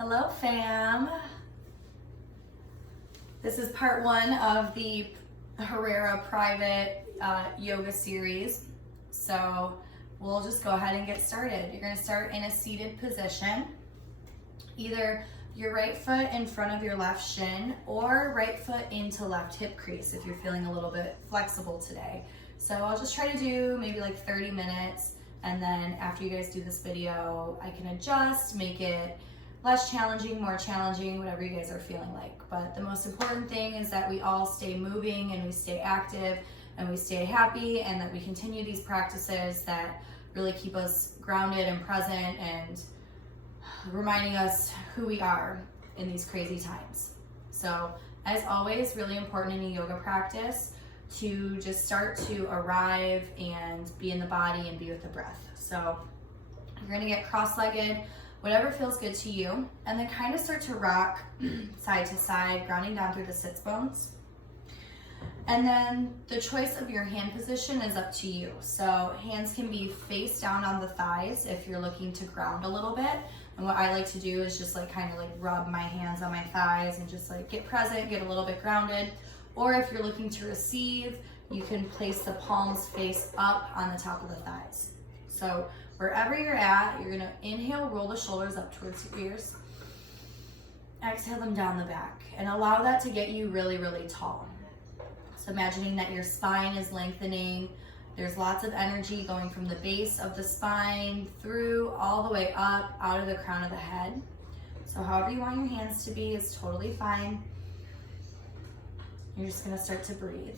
Hello fam. This is part one of the Herrera private yoga series. So we'll just go ahead and get started. You're gonna start in a seated position. Either your right foot in front of your left shin or right foot into left hip crease if you're feeling a little bit flexible today. So I'll just try to do maybe like 30 minutes, and then after you guys do this video, I can adjust, make it less challenging, more challenging, whatever you guys are feeling like. But the most important thing is that we all stay moving and we stay active and we stay happy, and that we continue these practices that really keep us grounded and present and reminding us who we are in these crazy times. So as always, really important in a yoga practice to just start to arrive and be in the body and be with the breath. So you're gonna get cross-legged, whatever feels good to you, and then kind of start to rock side to side, grounding down through the sits bones. And then the choice of your hand position is up to you. So hands can be face down on the thighs if you're looking to ground a little bit. And what I like to do is just like kind of like rub my hands on my thighs and just like get present, get a little bit grounded. Or if you're looking to receive, you can place the palms face up on the top of the thighs. So wherever you're at, you're gonna inhale, roll the shoulders up towards your ears. Exhale them down the back and allow that to get you really, really tall. So imagining that your spine is lengthening. There's lots of energy going from the base of the spine through all the way up out of the crown of the head. So however you want your hands to be is totally fine. You're just gonna start to breathe.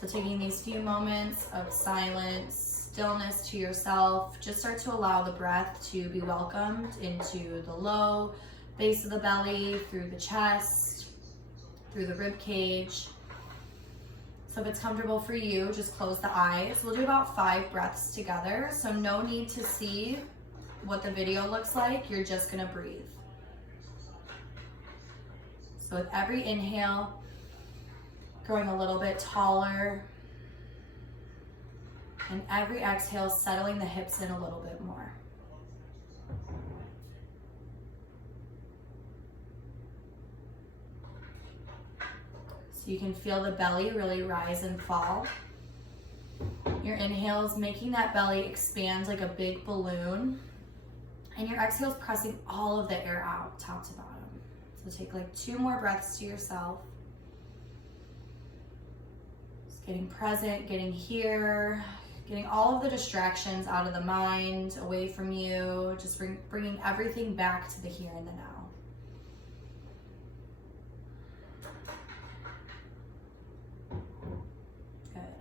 So taking these few moments of silence, stillness to yourself, just start to allow the breath to be welcomed into the low base of the belly, through the chest, through the rib cage. So if it's comfortable for you, just close the eyes. We'll do about 5 breaths together, so no need to see what the video looks like. You're just gonna breathe. So with every inhale, growing a little bit taller, and every exhale, settling the hips in a little bit more. So you can feel the belly really rise and fall. Your inhale is making that belly expand like a big balloon, and your exhale is pressing all of the air out, top to bottom. So take like 2 more breaths to yourself. Just getting present, getting here, getting all of the distractions out of the mind, away from you, just bringing everything back to the here and the now.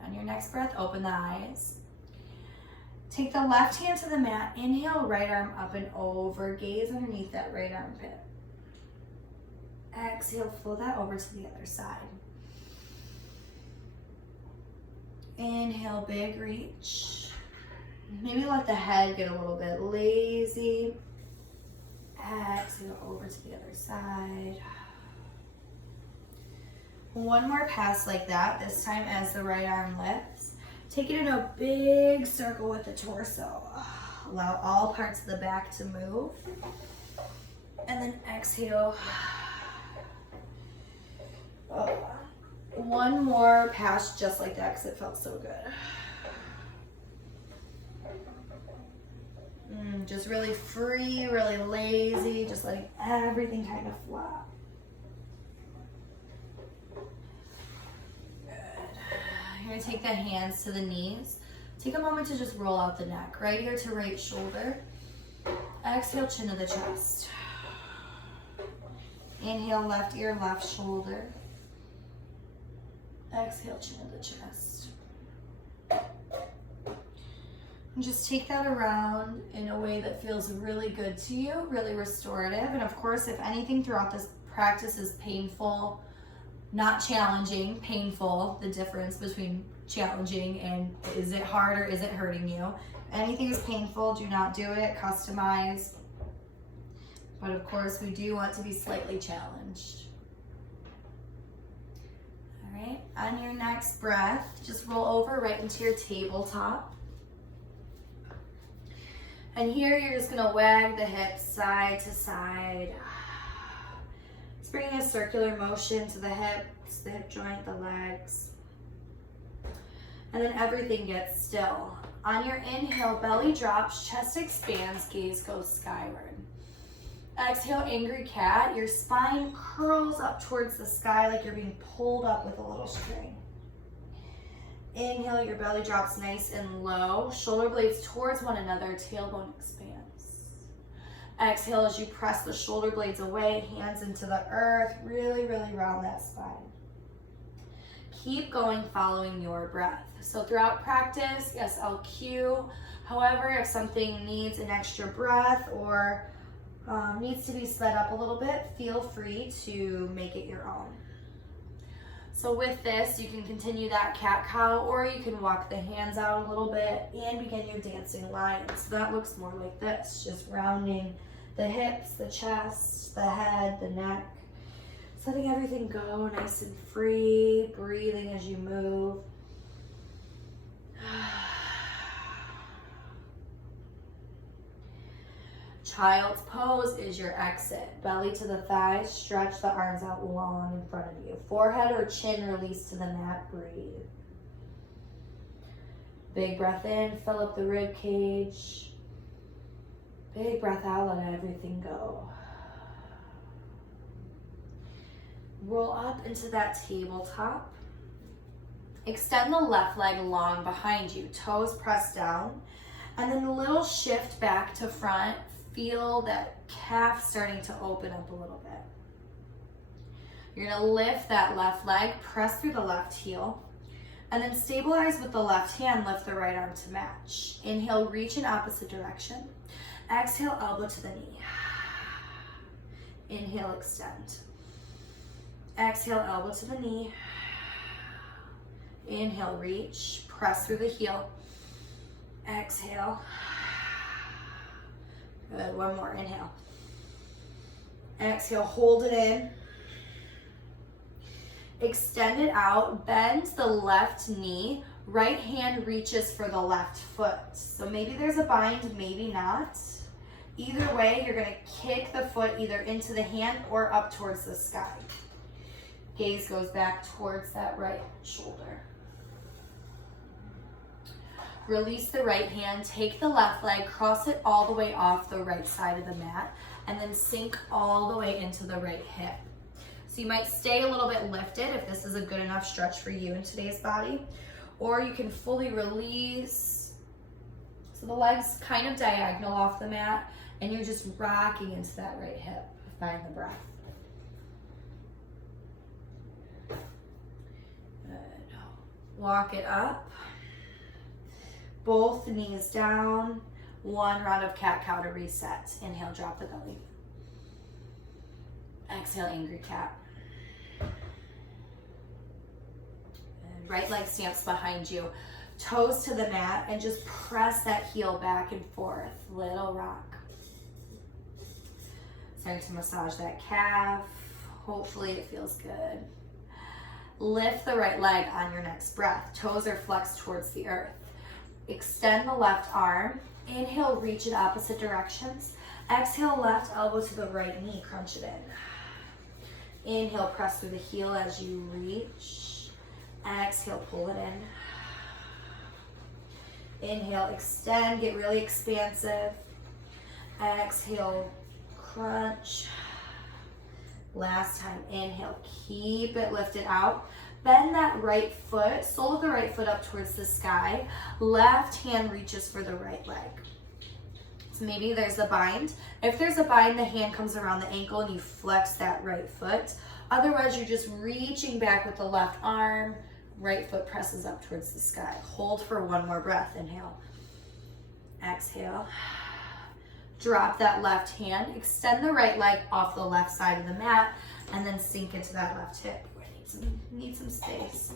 On your next breath, open the eyes. Take the left hand to the mat. Inhale, right arm up and over. Gaze underneath that right armpit. Exhale, flow that over to the other side. Inhale, big reach. Maybe let the head get a little bit lazy. Exhale, over to the other side. One more pass like that, this time as the right arm lifts. Take it in a big circle with the torso. Allow all parts of the back to move. And then exhale. One more pass just like that because it felt so good. Just really free, really lazy, just letting everything kind of flop. You're gonna take the hands to the knees. Take a moment to just roll out the neck. Right ear to right shoulder. Exhale, chin to the chest. Inhale, left ear, left shoulder. Exhale, chin to the chest. And just take that around in a way that feels really good to you, really restorative. And of course, if anything throughout this practice is painful, not challenging, painful, the difference between challenging and is it hard or is it hurting you. If anything is painful, do not do it, customize. But of course, we do want to be slightly challenged. All right, on your next breath, just roll over right into your tabletop. And here you're just gonna wag the hips side to side. Just bringing a circular motion to the hips, the hip joint, the legs. And then everything gets still. On your inhale, belly drops, chest expands, gaze goes skyward. Exhale, angry cat. Your spine curls up towards the sky like you're being pulled up with a little string. Inhale, your belly drops nice and low. Shoulder blades towards one another, tailbone expands. Exhale as you press the shoulder blades away, hands into the earth. Really, really round that spine. Keep going, following your breath. So throughout practice, yes, I'll cue. However, if something needs an extra breath or needs to be sped up a little bit, feel free to make it your own. So with this, you can continue that cat-cow, or you can walk the hands out a little bit and begin your dancing lion. So that looks more like this, just rounding the hips, the chest, the head, the neck. Just letting everything go nice and free, breathing as you move. Child's pose is your exit. Belly to the thighs, stretch the arms out long in front of you. Forehead or chin release to the mat, breathe. Big breath in, fill up the rib cage. Big breath out, let everything go. Roll up into that tabletop. Extend the left leg long behind you, toes pressed down, and then a little shift back to front. Feel that calf starting to open up a little bit. You're gonna lift that left leg, press through the left heel, and then stabilize with the left hand, lift the right arm to match. Inhale, reach in opposite direction. Exhale, elbow to the knee. Inhale, extend. Exhale, elbow to the knee. Inhale, reach, press through the heel. Exhale. Good, one more, inhale. Exhale, hold it in. Extend it out, bend the left knee. Right hand reaches for the left foot. So maybe there's a bind, maybe not. Either way, you're gonna kick the foot either into the hand or up towards the sky. Gaze goes back towards that right shoulder. Release the right hand, take the left leg, cross it all the way off the right side of the mat, and then sink all the way into the right hip. So you might stay a little bit lifted if this is a good enough stretch for you in today's body, or you can fully release. So the leg's kind of diagonal off the mat, and you're just rocking into that right hip. Find the breath. Good. Walk it up. Both knees down. One round of cat-cow to reset. Inhale, drop the belly. Exhale, angry cat. And right leg stamps behind you. Toes to the mat and just press that heel back and forth. Little rock. Starting to massage that calf. Hopefully it feels good. Lift the right leg on your next breath. Toes are flexed towards the earth. Extend the left arm. Inhale, reach in opposite directions. Exhale, left elbow to the right knee. Crunch it in. Inhale, press through the heel as you reach. Exhale, pull it in. Inhale, extend, get really expansive. Exhale, crunch. Last time, inhale, keep it lifted out. Bend that right foot, sole of the right foot up towards the sky. Left hand reaches for the right leg. So maybe there's a bind. If there's a bind, the hand comes around the ankle and you flex that right foot. Otherwise, you're just reaching back with the left arm. Right foot presses up towards the sky. Hold for one more breath. Inhale. Exhale. Drop that left hand. Extend the right leg off the left side of the mat and then sink into that left hip. Need some space.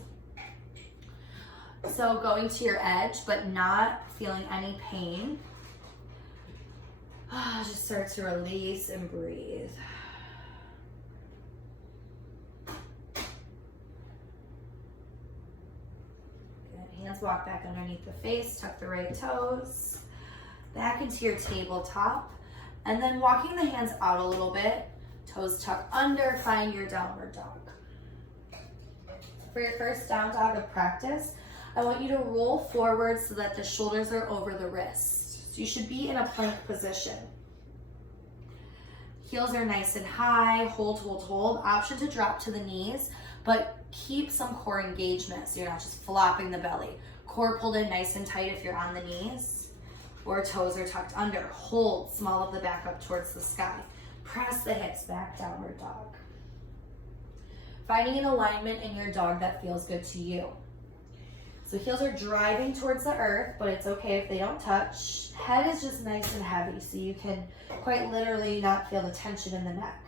So going to your edge, but not feeling any pain. Just start to release and breathe. Good. Hands walk back underneath the face. Tuck the right toes. back into your tabletop, and then walking the hands out a little bit, toes tucked under, find your downward dog. For your first down dog of practice, I want you to roll forward so that the shoulders are over the wrists. So you should be in a plank position. Heels are nice and high, hold, hold, hold. Option to drop to the knees, but keep some core engagement so you're not just flopping the belly. Core pulled in nice and tight if you're on the knees, or toes are tucked under. Hold, small of the back up towards the sky. Press the hips back, downward dog. Finding an alignment in your dog that feels good to you. So heels are driving towards the earth, but it's okay if they don't touch. Head is just nice and heavy, so you can quite literally not feel the tension in the neck.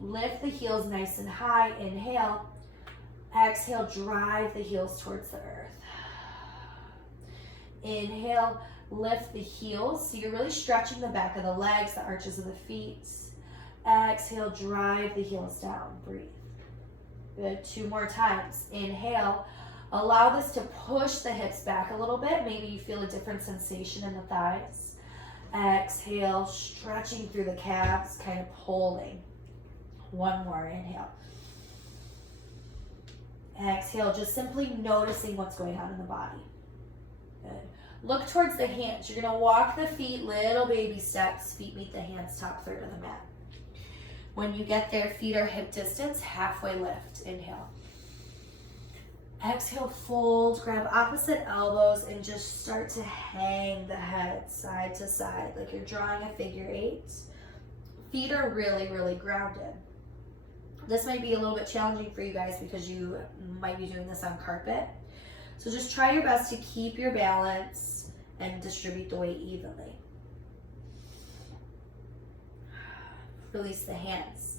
Lift the heels nice and high, inhale. Exhale, drive the heels towards the earth. Inhale, lift the heels, so you're really stretching the back of the legs, the arches of the feet. Exhale, drive the heels down, breathe. Good, 2 more times. Inhale, allow this to push the hips back a little bit. Maybe you feel a different sensation in the thighs. Exhale, stretching through the calves, kind of holding. 1 more, inhale. Exhale, just simply noticing what's going on in the body. Good. Look towards the hands. You're gonna walk the feet, little baby steps. Feet meet the hands, top third of the mat. When you get there, feet are hip distance, halfway lift. Inhale. Exhale, fold, grab opposite elbows and just start to hang the head side to side like you're drawing a figure 8. Feet are really, really grounded. This might be a little bit challenging for you guys because you might be doing this on carpet. So just try your best to keep your balance and distribute the weight evenly. Release the hands.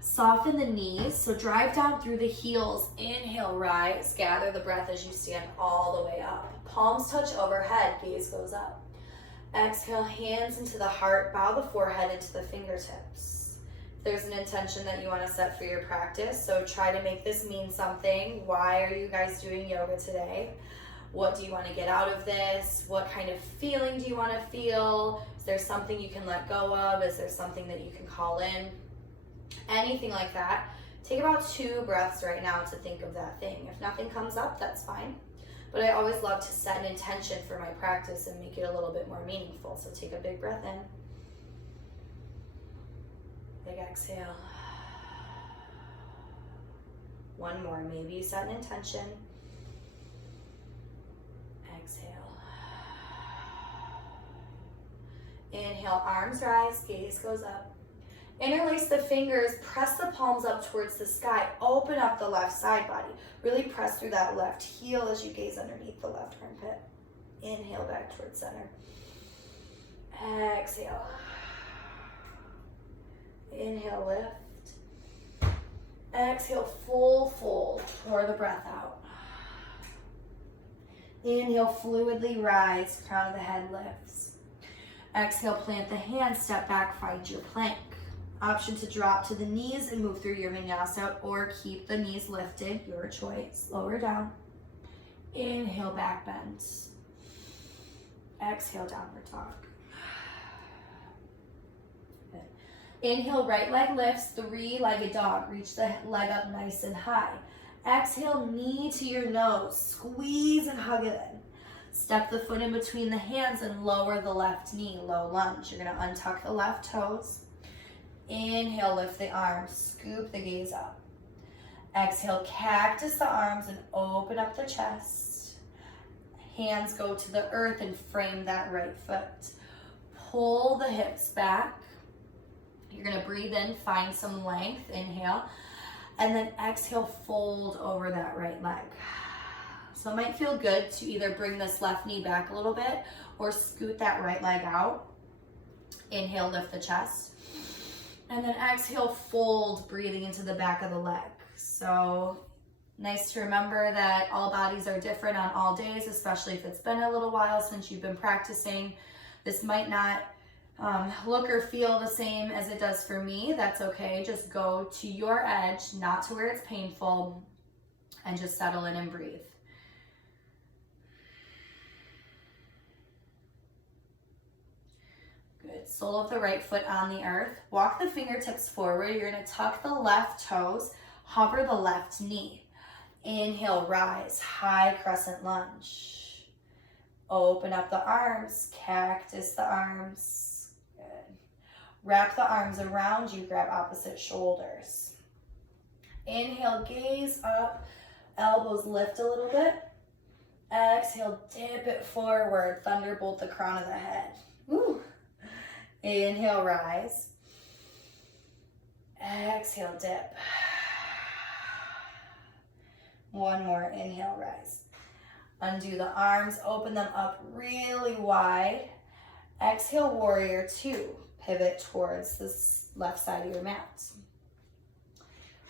Soften the knees, so drive down through the heels. Inhale, rise, gather the breath as you stand all the way up. Palms touch overhead, gaze goes up. Exhale, hands into the heart, bow the forehead into the fingertips. There's an intention that you want to set for your practice, so try to make this mean something. Why are you guys doing yoga today? What do you want to get out of this? What kind of feeling do you want to feel? Is there something you can let go of? Is there something that you can call in? Anything like that. Take about 2 breaths right now to think of that thing. If nothing comes up, that's fine. But I always love to set an intention for my practice and make it a little bit more meaningful. So take a big breath in. Big exhale. 1 more. Maybe you set an intention. Exhale. Inhale, arms rise, gaze goes up. Interlace the fingers, press the palms up towards the sky. Open up the left side body. Really press through that left heel as you gaze underneath the left armpit. Inhale back towards center. Exhale. Inhale, lift. Exhale, full fold. Pour the breath out. Inhale, fluidly rise. Crown of the head lifts. Exhale, plant the hands, step back, find your plank. Option to drop to the knees and move through your vinyasa, or keep the knees lifted, your choice. Lower down. Inhale, back bend. Exhale, downward dog. Good. Inhale, right leg lifts, 3-legged dog. Reach the leg up nice and high. Exhale, knee to your nose. Squeeze and hug it in. Step the foot in between the hands and lower the left knee, low lunge. You're gonna untuck the left toes. Inhale, lift the arms, scoop the gaze up. Exhale, cactus the arms and open up the chest. Hands go to the earth and frame that right foot. Pull the hips back. You're gonna breathe in, find some length, inhale. And then exhale, fold over that right leg. So it might feel good to either bring this left knee back a little bit or scoot that right leg out. Inhale, lift the chest. And then exhale, fold, breathing into the back of the leg. So nice to remember that all bodies are different on all days, especially if it's been a little while since you've been practicing. This might not look or feel the same as it does for me. That's okay. Just go to your edge, not to where it's painful, and just settle in and breathe. sole of the right foot on the earth. Walk the fingertips forward. You're gonna tuck the left toes, hover the left knee. Inhale, rise, high crescent lunge. Open up the arms, cactus the arms. Good. Wrap the arms around you, grab opposite shoulders. Inhale, gaze up, elbows lift a little bit. Exhale, dip it forward, thunderbolt the crown of the head. Woo. Inhale, rise. Exhale, dip. One more, inhale, rise. Undo the arms, open them up really wide. Exhale, warrior two. Pivot towards the left side of your mat.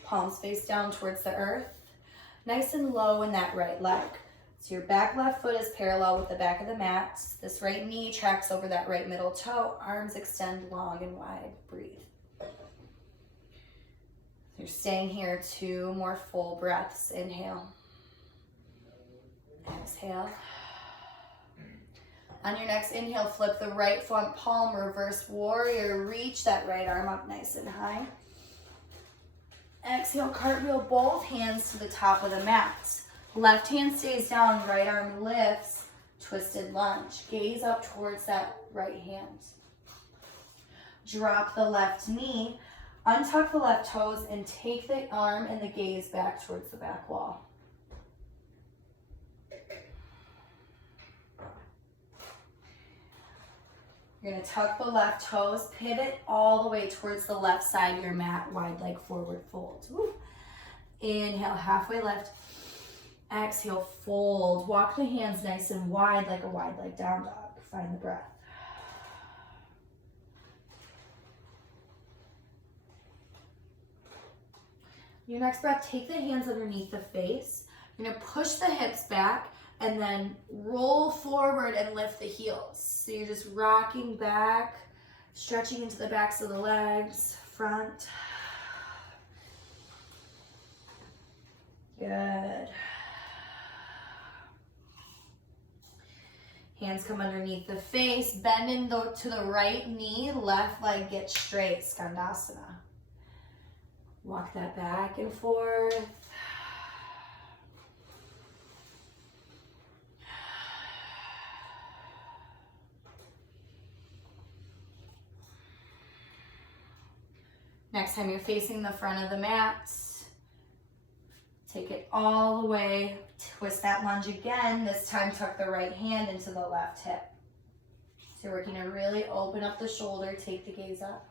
Palms face down towards the earth. Nice and low in that right leg. So your back left foot is parallel with the back of the mat. This right knee tracks over that right middle toe. Arms extend long and wide. Breathe. You're staying here 2 more full breaths. Inhale. Exhale. On your next inhale, flip the right front palm, reverse warrior. Reach that right arm up nice and high. Exhale, cartwheel both hands to the top of the mat. Left hand stays down, right arm lifts, twisted lunge. Gaze up towards that right hand. Drop the left knee, untuck the left toes, and take the arm and the gaze back towards the back wall. You're gonna tuck the left toes, pivot all the way towards the left side of your mat, wide leg forward fold. Woo. Inhale, halfway lift. Exhale, fold. Walk the hands nice and wide like a wide leg down dog. Find the breath. Your next breath, take the hands underneath the face. You're gonna push the hips back and then roll forward and lift the heels. So you're just rocking back, stretching into the backs of the legs, front. Good. Hands come underneath the face, bend in to the right knee, left leg gets straight, Skandasana. Walk that back and forth. Next time you're facing the front of the mat, take it all the way, twist that lunge again. This time tuck the right hand into the left hip. So you're working to really open up the shoulder, take the gaze up.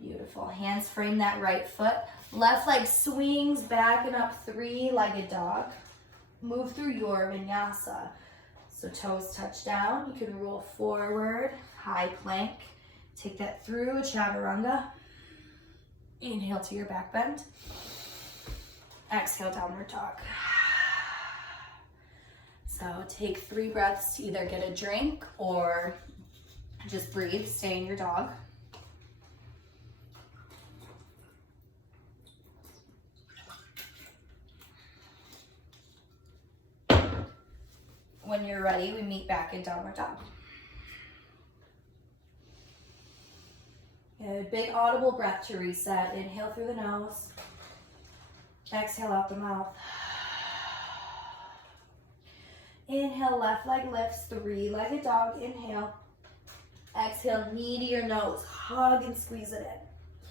Beautiful. Hands frame that right foot. Left leg swings back and up, 3-legged dog. Move through your vinyasa. So toes touch down. You can roll forward, high plank. Take that through a chaturanga. Inhale to your back bend. Exhale, downward dog. So take 3 breaths to either get a drink or just breathe, stay in your dog. When you're ready, we meet back in downward dog. Good. Big audible breath to reset. Inhale through the nose. Exhale out the mouth. Inhale, left leg lifts, 3-legged dog. Inhale. Exhale, knee to your nose. Hug and squeeze it in.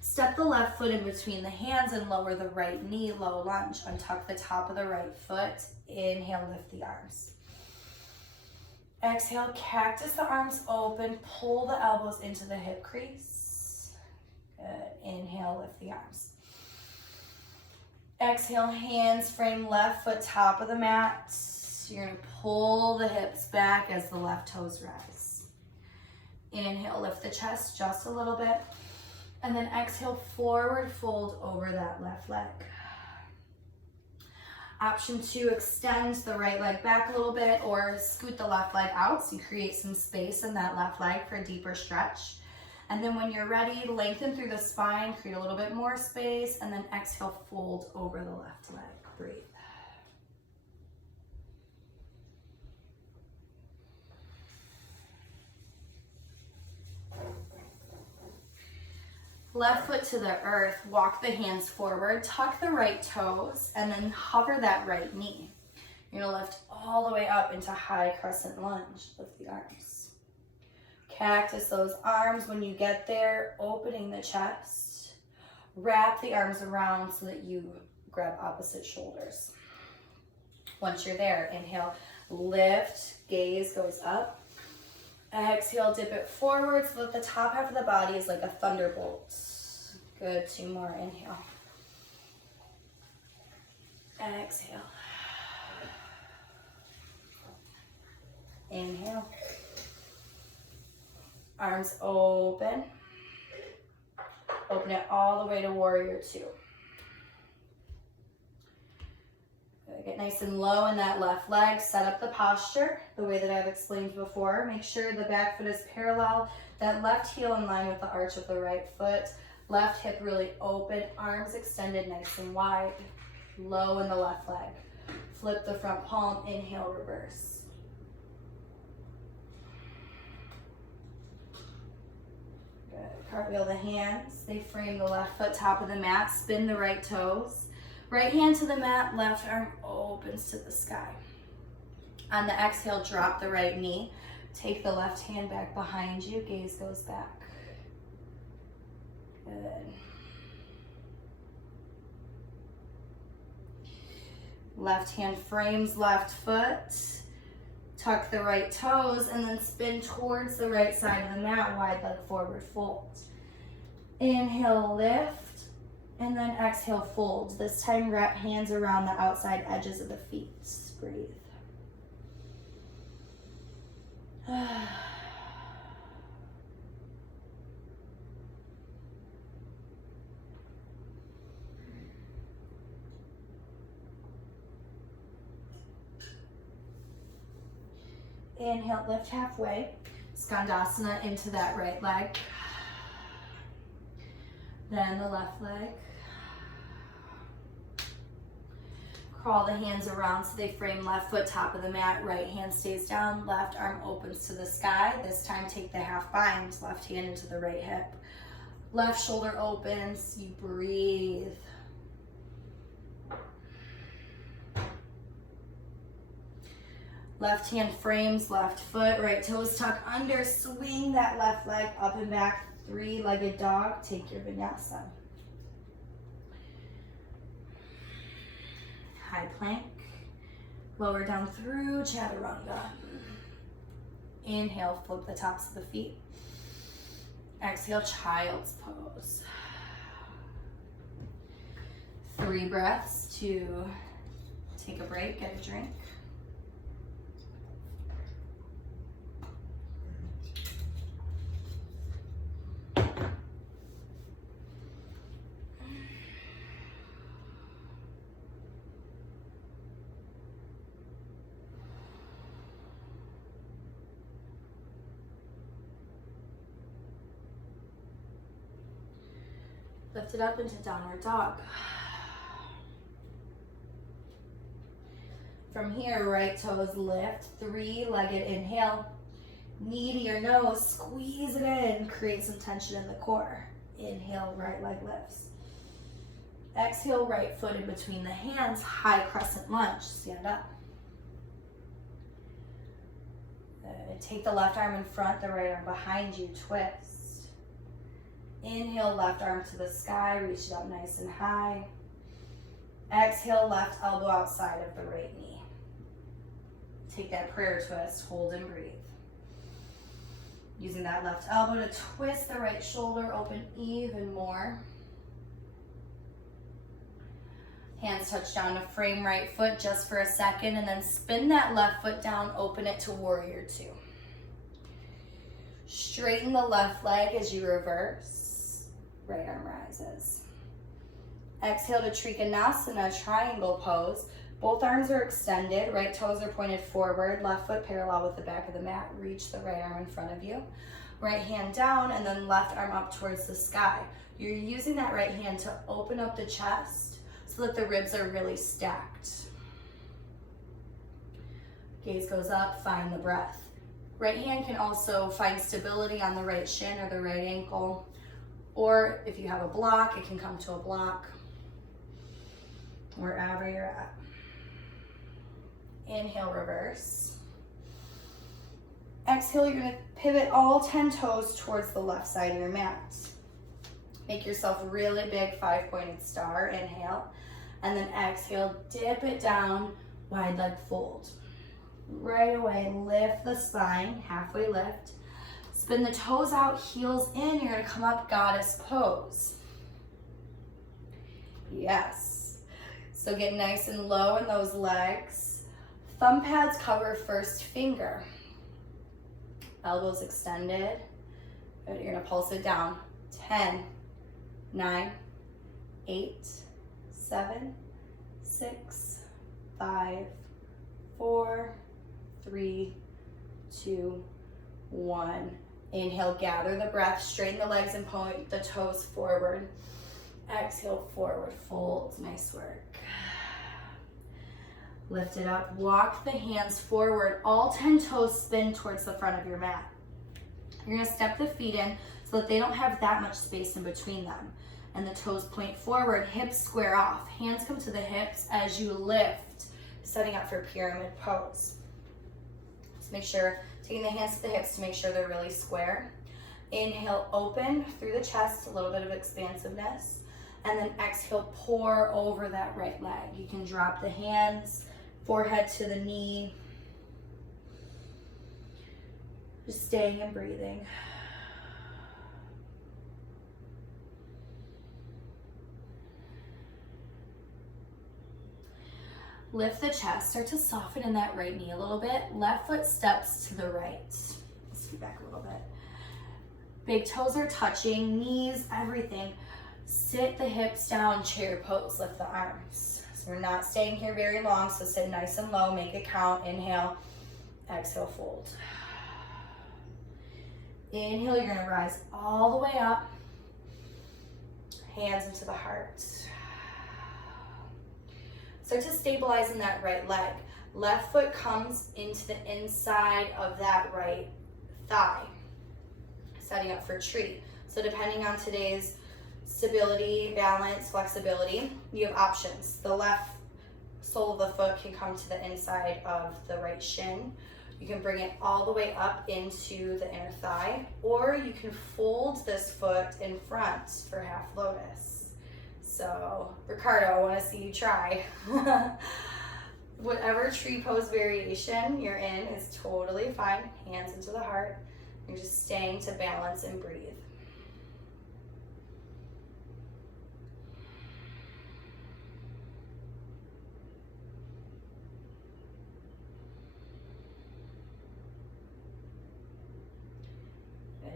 Step the left foot in between the hands and lower the right knee, low lunge. Untuck the top of the right foot. Inhale, lift the arms. Exhale, cactus the arms open, pull the elbows into the hip crease. Good. Inhale, lift the arms. Exhale, hands frame left foot top of the mat. You're gonna pull the hips back as the left toes rise. Inhale, lift the chest just a little bit. And then exhale, forward fold over that left leg. Option 2, extend the right leg back a little bit or scoot the left leg out so you create some space in that left leg for a deeper stretch. And then when you're ready, lengthen through the spine, create a little bit more space, and then exhale, fold over the left leg. Breathe. Left foot to the earth, walk the hands forward, tuck the right toes, and then hover that right knee. You're gonna lift all the way up into high crescent lunge. Lift the arms. Cactus those arms. When you get there, opening the chest. Wrap the arms around so that you grab opposite shoulders. Once you're there, inhale, lift, gaze goes up. Exhale, dip it forward so that the top half of the body is like a thunderbolt. Good, 2 more, inhale. Exhale. Inhale. Arms open. Open it all the way to warrior 2. Get nice and low in that left leg. Set up the posture the way that I've explained before. Make sure the back foot is parallel. That left heel in line with the arch of the right foot. Left hip really open. Arms extended nice and wide. Low in the left leg. Flip the front palm. Inhale, reverse. Good. Cartwheel the hands. They frame the left foot, top of the mat. Spin the right toes. Right hand to the mat, left arm opens to the sky. On the exhale, drop the right knee. Take the left hand back behind you, gaze goes back. Good. Left hand frames left foot. Tuck the right toes and then spin towards the right side of the mat, wide leg forward fold. Inhale, lift. And then exhale, fold. This time, wrap hands around the outside edges of the feet. Breathe. Inhale, lift halfway. Skandasana into that right leg. Then the left leg. Crawl the hands around so they frame left foot, top of the mat. Right hand stays down. Left arm opens to the sky. This time take the half bind. Left hand into the right hip. Left shoulder opens. You breathe. Left hand frames left foot. Right toes tuck under. Swing that left leg up and back. 3-legged dog. Take your vinyasa. High plank. Lower down through chaturanga. Inhale, flip the tops of the feet. Exhale, child's pose. 3 breaths to take a break, get a drink. Lift it up into downward dog. From here, right toes lift, 3-legged inhale. Knee to your nose, squeeze it in, create some tension in the core. Inhale, right leg lifts. Exhale, right foot in between the hands, high crescent lunge, stand up. Take the left arm in front, the right arm behind you, twist. Inhale, left arm to the sky, reach it up nice and high. Exhale, left elbow outside of the right knee. Take that prayer twist, hold and breathe. Using that left elbow to twist the right shoulder, open even more. Hands touch down to frame right foot just for a second, and then spin that left foot down, open it to warrior 2. Straighten the left leg as you reverse. Right arm rises. Exhale to Trikonasana, triangle pose. Both arms are extended, right toes are pointed forward, left foot parallel with the back of the mat. Reach the right arm in front of you. Right hand down and then left arm up towards the sky. You're using that right hand to open up the chest so that the ribs are really stacked. Gaze goes up, find the breath. Right hand can also find stability on the right shin or the right ankle, or if you have a block, it can come to a block, wherever you're at. Inhale, reverse. Exhale, you're gonna pivot all 10 toes towards the left side of your mat. Make yourself a really big 5-pointed star, inhale, and then exhale, dip it down, wide leg fold. Right away, lift the spine, halfway lift. Spin the toes out, heels in. You're gonna come up, goddess pose. Yes. So get nice and low in those legs. Thumb pads cover first finger. Elbows extended. Good. You're gonna pulse it down. 10, 9, 8, 7, 6, 5, 4, 3, 2, 1. Inhale, gather the breath, straighten the legs and point the toes forward. Exhale, forward fold. Nice work. Lift it up, walk the hands forward. All 10 toes spin towards the front of your mat. You're gonna step the feet in so that they don't have that much space in between them. And the toes point forward, hips square off. Hands come to the hips as you lift, setting up for pyramid pose. Just make sure, taking the hands to the hips to make sure they're really square. Inhale, open through the chest, a little bit of expansiveness. And then exhale, pour over that right leg. You can drop the hands, forehead to the knee. Just staying and breathing. Lift the chest, start to soften in that right knee a little bit. Left foot steps to the right. Let's be back a little bit. Big toes are touching, knees, everything. Sit the hips down, chair pose, lift the arms. So we're not staying here very long, so sit nice and low, make it count. Inhale, exhale, fold. Inhale, you're gonna rise all the way up. Hands into the heart. Start to stabilize in that right leg. Left foot comes into the inside of that right thigh, setting up for tree. So depending on today's stability, balance, flexibility, you have options. The left sole of the foot can come to the inside of the right shin. You can bring it all the way up into the inner thigh, or you can fold this foot in front for half lotus. So, Ricardo, I want to see you try. Whatever tree pose variation you're in is totally fine. Hands into the heart. You're just staying to balance and breathe.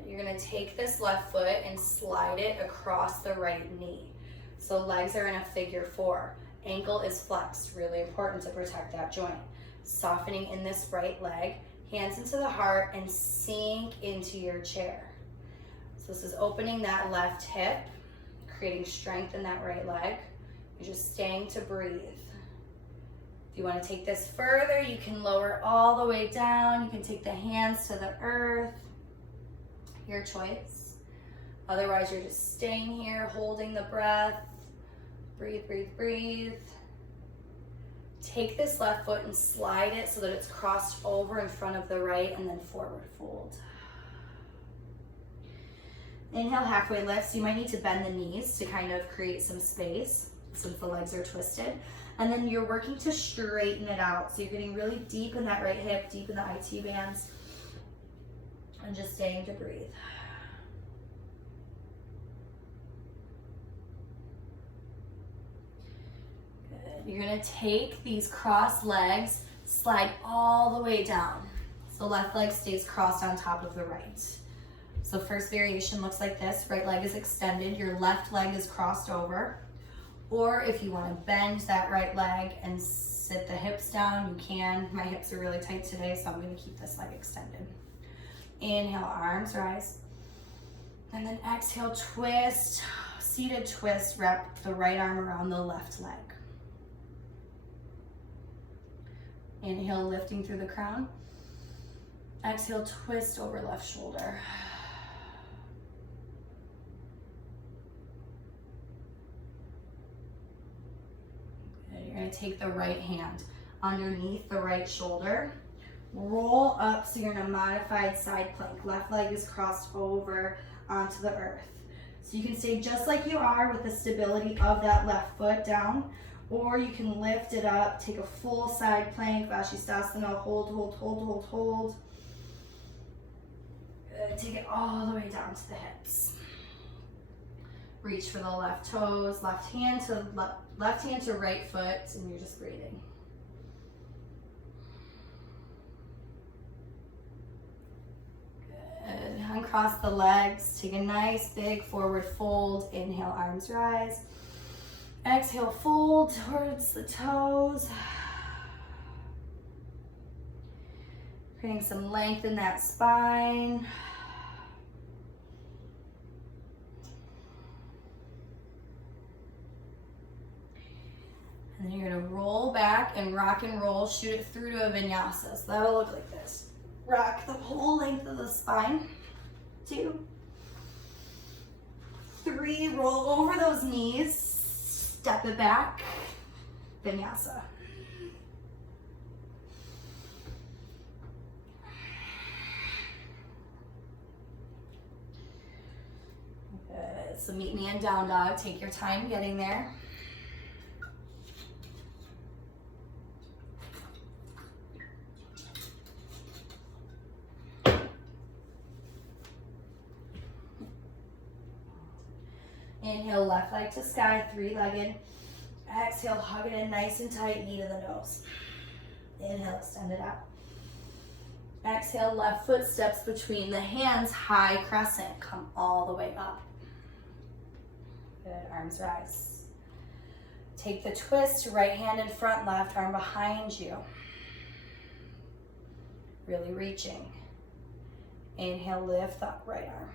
You're going to take this left foot and slide it across the right knee. So legs are in a figure 4. Ankle is flexed, really important to protect that joint. Softening in this right leg, hands into the heart and sink into your chair. So this is opening that left hip, creating strength in that right leg. You're just staying to breathe. If you want to take this further, you can lower all the way down. You can take the hands to the earth. Your choice. Otherwise, you're just staying here, holding the breath. Breathe, breathe, breathe. Take this left foot and slide it so that it's crossed over in front of the right, and then forward fold. Inhale, halfway lift. So you might need to bend the knees to kind of create some space since the legs are twisted. And then you're working to straighten it out. So you're getting really deep in that right hip, deep in the IT bands, and just staying to breathe. You're gonna take these crossed legs, slide all the way down. So left leg stays crossed on top of the right. So first variation looks like this. Right leg is extended, your left leg is crossed over. Or if you wanna bend that right leg and sit the hips down, you can. My hips are really tight today, so I'm gonna keep this leg extended. Inhale, arms rise. And then exhale, twist, seated twist, wrap the right arm around the left leg. Inhale, lifting through the crown. Exhale, twist over left shoulder. Good. You're going to take the right hand underneath the right shoulder. Roll up so you're in a modified side plank. Left leg is crossed over onto the earth. So you can stay just like you are with the stability of that left foot down, or you can lift it up, take a full side plank, Vashisthasana, hold, hold, hold, hold, hold. Good. Take it all the way down to the hips. Reach for the left toes, left hand to right foot, and you're just breathing. Good. Uncross the legs, take a nice big forward fold. Inhale, arms rise. Exhale, fold towards the toes. Creating some length in that spine. And then you're gonna roll back and rock and roll, shoot it through to a vinyasa. So that'll look like this. Rock the whole length of the spine. 2, 3, roll over those knees, step it back, vinyasa. Good. So meet me in down dog. Take your time getting there. Inhale, left leg to sky, 3-legged. Exhale, hug it in nice and tight, knee to the nose. Inhale, extend it out. Exhale, left foot steps between the hands, high crescent. Come all the way up. Good, arms rise. Take the twist, right hand in front, left arm behind you. Really reaching. Inhale, lift up right arm.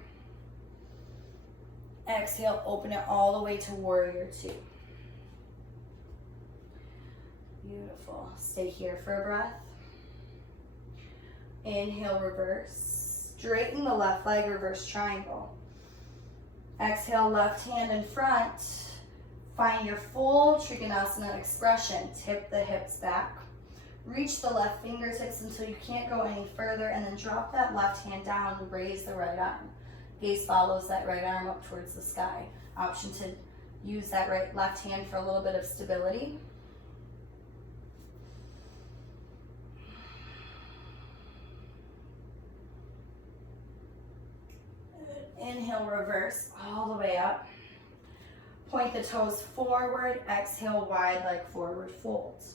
Exhale, open it all the way to warrior 2. Beautiful. Stay here for a breath. Inhale, reverse. Straighten the left leg, reverse triangle. Exhale, left hand in front. Find your full Trikonasana expression. Tip the hips back. Reach the left fingertips until you can't go any further, and then drop that left hand down and raise the right arm. Gaze follows that right arm up towards the sky. Option to use that left hand for a little bit of stability. Inhale, reverse all the way up. Point the toes forward. Exhale, wide leg forward folds.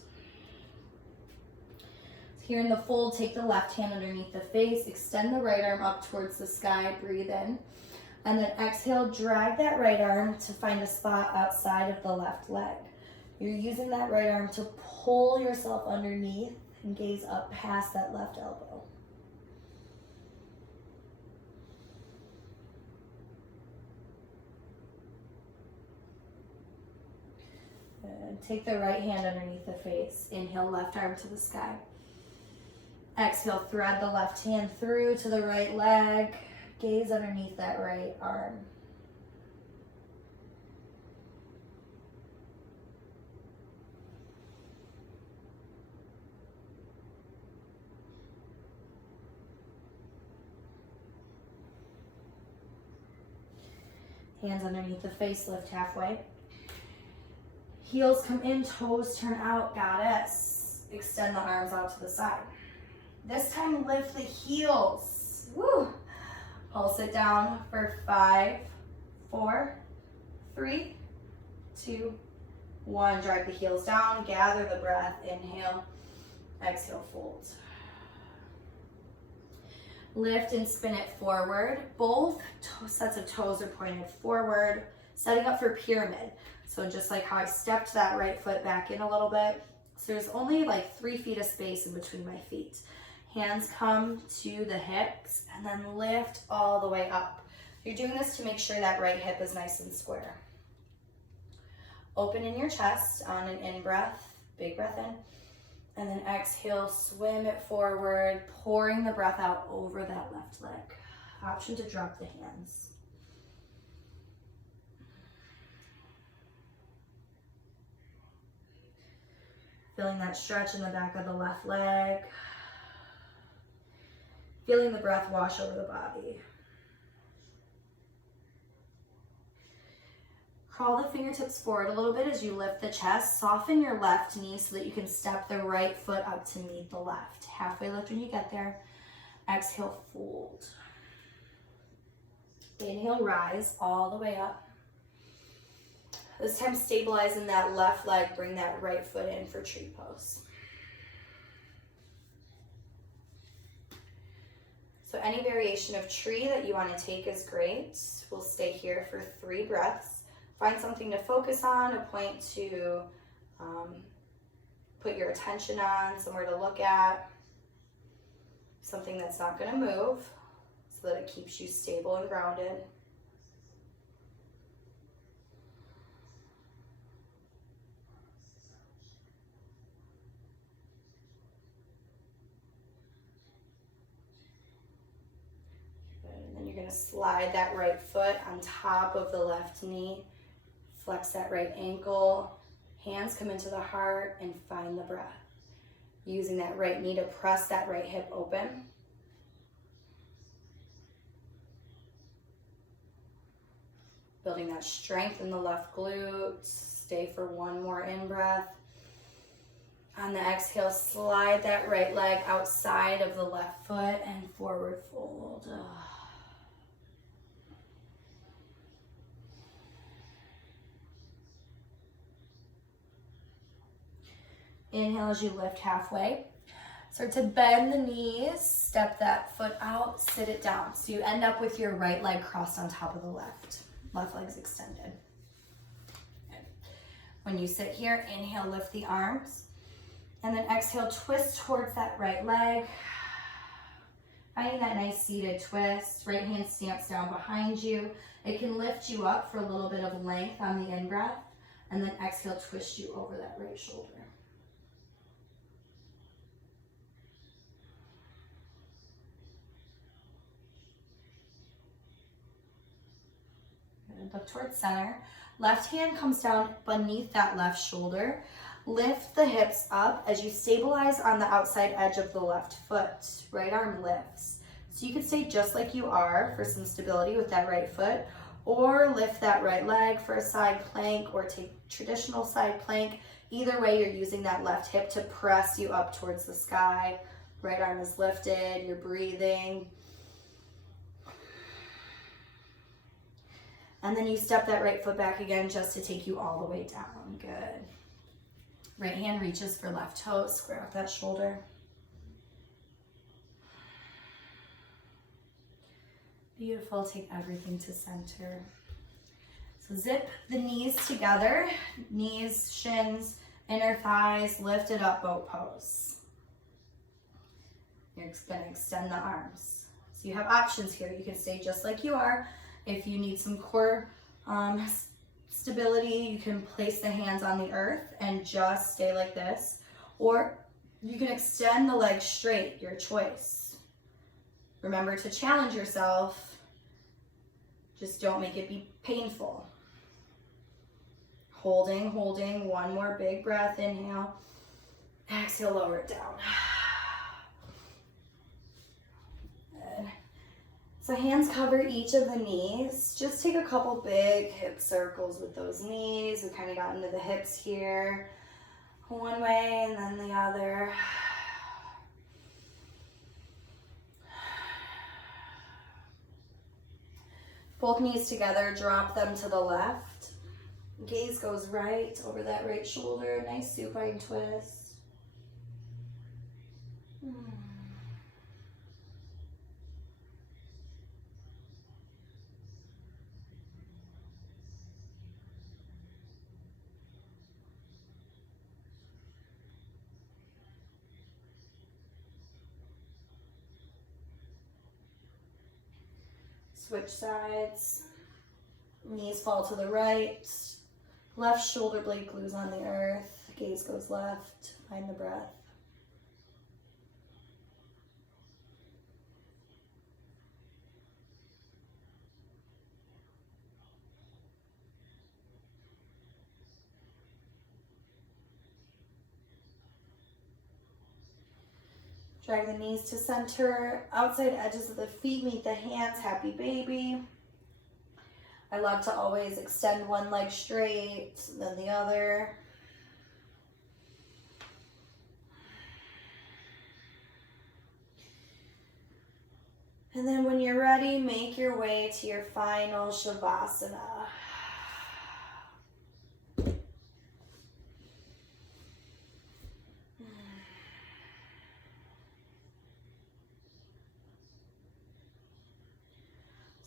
Here in the fold, take the left hand underneath the face, extend the right arm up towards the sky, breathe in, and then exhale, drag that right arm to find a spot outside of the left leg. You're using that right arm to pull yourself underneath and gaze up past that left elbow. Good. Take the right hand underneath the face. Inhale, left arm to the sky. Exhale, thread the left hand through to the right leg. Gaze underneath that right arm. Hands underneath the face, lift halfway. Heels come in, toes turn out, goddess. Extend the arms out to the side. This time, lift the heels. Woo! Pulse it down for 5, 4, 3, 2, 1. Drag the heels down, gather the breath. Inhale, exhale, fold. Lift and spin it forward. Both sets of toes are pointed forward, setting up for pyramid. So just like how I stepped that right foot back in a little bit. So there's only like 3 feet of space in between my feet. Hands come to the hips and then lift all the way up. You're doing this to make sure that right hip is nice and square. Open in your chest on an in-breath, big breath in, And then exhale, swim it forward, pouring the breath out over that left leg. Option to drop the hands. Feeling that stretch in the back of the left leg. Feeling the breath wash over the body. Crawl the fingertips forward a little bit as you lift the chest. Soften your left knee so that you can step the right foot up to meet the left. Halfway lift when you get there. Exhale, fold. Inhale, rise all the way up. This time stabilize in that left leg. Bring that right foot in for tree pose. So any variation of tree that you want to take is great. We'll stay here for 3 breaths. Find something to focus on, a point to put your attention on, somewhere to look at, something that's not going to move so that it keeps you stable and grounded. And then you're going to slide that right foot on top of the left knee. Flex that right ankle, hands come into the heart and find the breath. Using that right knee to press that right hip open. Building that strength in the left glute. Stay for 1 more in-breath. On the exhale, slide that right leg outside of the left foot and forward fold. Inhale as you lift halfway. Start to bend the knees, step that foot out, sit it down. So you end up with your right leg crossed on top of the left. Left leg's extended. Good. When you sit here, inhale, lift the arms. And then exhale, twist towards that right leg. Finding that nice seated twist. Right hand stamps down behind you. It can lift you up for a little bit of length on the in-breath. And then exhale, twist you over that right shoulder. Look towards center. Left hand comes down beneath that left shoulder. Lift the hips up as you stabilize on the outside edge of the left foot. Right arm lifts. So you can stay just like you are for some stability with that right foot, or lift that right leg for a side plank, or take traditional side plank. Either way, you're using that left hip to press you up towards the sky. Right arm is lifted, you're breathing. And then you step that right foot back again just to take you all the way down. Good. Right hand reaches for left toe, square up that shoulder. Beautiful, take everything to center. So zip the knees together, knees, shins, inner thighs, lift it up, boat pose. You're gonna extend the arms. So you have options here. You can stay just like you are. If you need some core stability, you can place the hands on the earth and just stay like this. Or you can extend the legs straight, your choice. Remember to challenge yourself. Just don't make it be painful. Holding, 1 more big breath, inhale. Exhale, lower it down. Good. So hands cover each of the knees. Just take a couple big hip circles with those knees. We kind of got into the hips here. One way and then the other. Both knees together, drop them to the left. Gaze goes right over that right shoulder. Nice supine twist. Switch sides. Knees fall to the right. Left shoulder blade glues on the earth. Gaze goes left. Find the breath. Drag the knees to center. Outside edges of the feet meet the hands. Happy baby. I love to always extend one leg straight, then the other. And then when you're ready, make your way to your final Shavasana.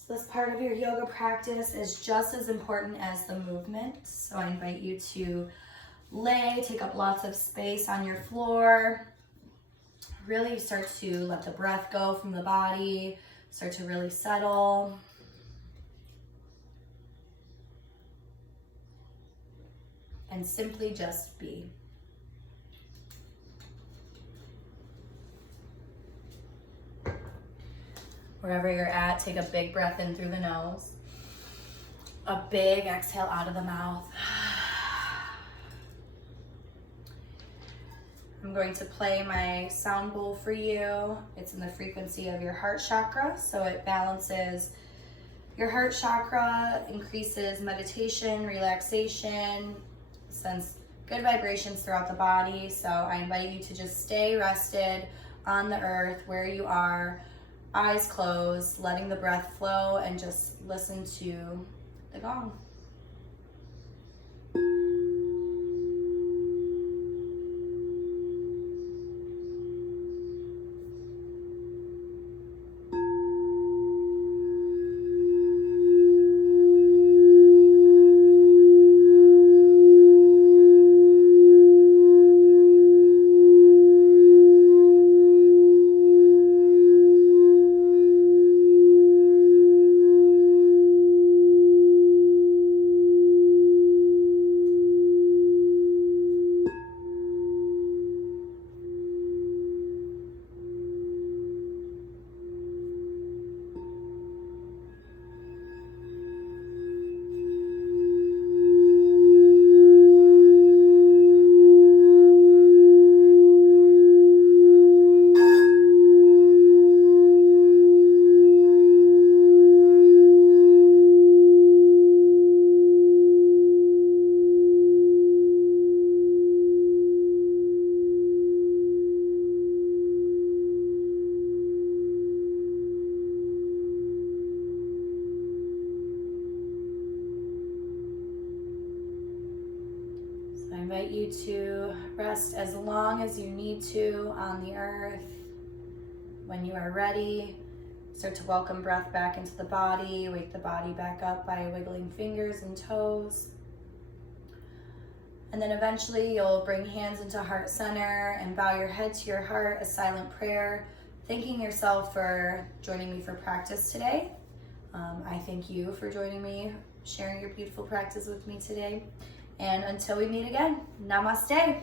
So this part of your yoga practice is just as important as the movement. So I invite you to lay, take up lots of space on your floor. Really start to let the breath go from the body, start to really settle. And simply just be. Wherever you're at, take a big breath in through the nose. A big exhale out of the mouth. I'm going to play my sound bowl for you. It's in the frequency of your heart chakra, so it balances your heart chakra, increases meditation, relaxation, sends good vibrations throughout the body. So I invite you to just stay rested on the earth where you are, eyes closed, letting the breath flow, and just listen to the gong. I invite you to rest as long as you need to on the earth. When you are ready, start to welcome breath back into the body. Wake the body back up by wiggling fingers and toes. And then eventually you'll bring hands into heart center and bow your head to your heart, a silent prayer, thanking yourself for joining me for practice today. I thank you for joining me, sharing your beautiful practice with me today. And until we meet again, namaste.